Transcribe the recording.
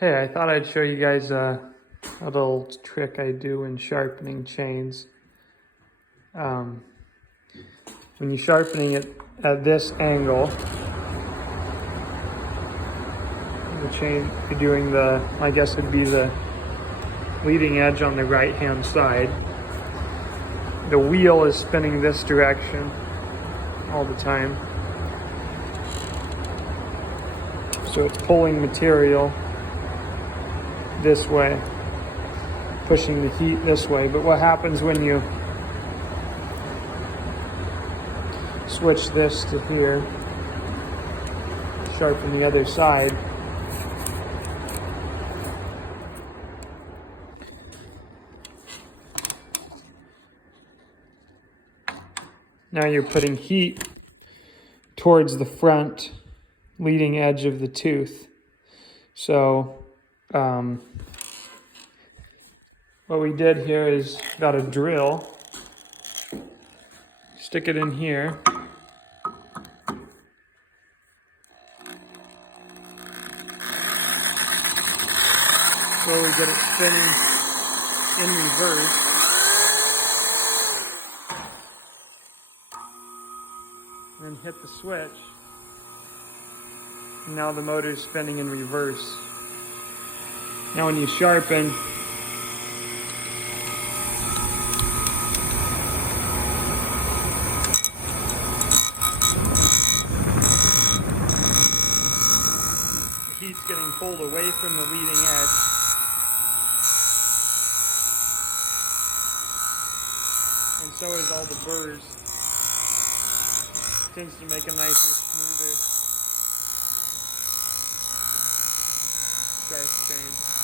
Hey, I thought I'd show you guys a little trick I do in sharpening chains. When you're sharpening it at this angle, the chain, you're doing I guess it'd be the leading edge on the right-hand side. The wheel is spinning this direction all the time. So it's pulling material this way, pushing the heat this way. But what happens when you switch this to here, sharpen the other side, now you're putting heat towards the front leading edge of the tooth. So what we did here is got a drill, stick it in here, slowly get it spinning in reverse. And then hit the switch. And now the motor is spinning in reverse. Now when you sharpen, the heat's getting pulled away from the leading edge. And so is all the burrs. Tends to make a nicer, smoother sharp chain.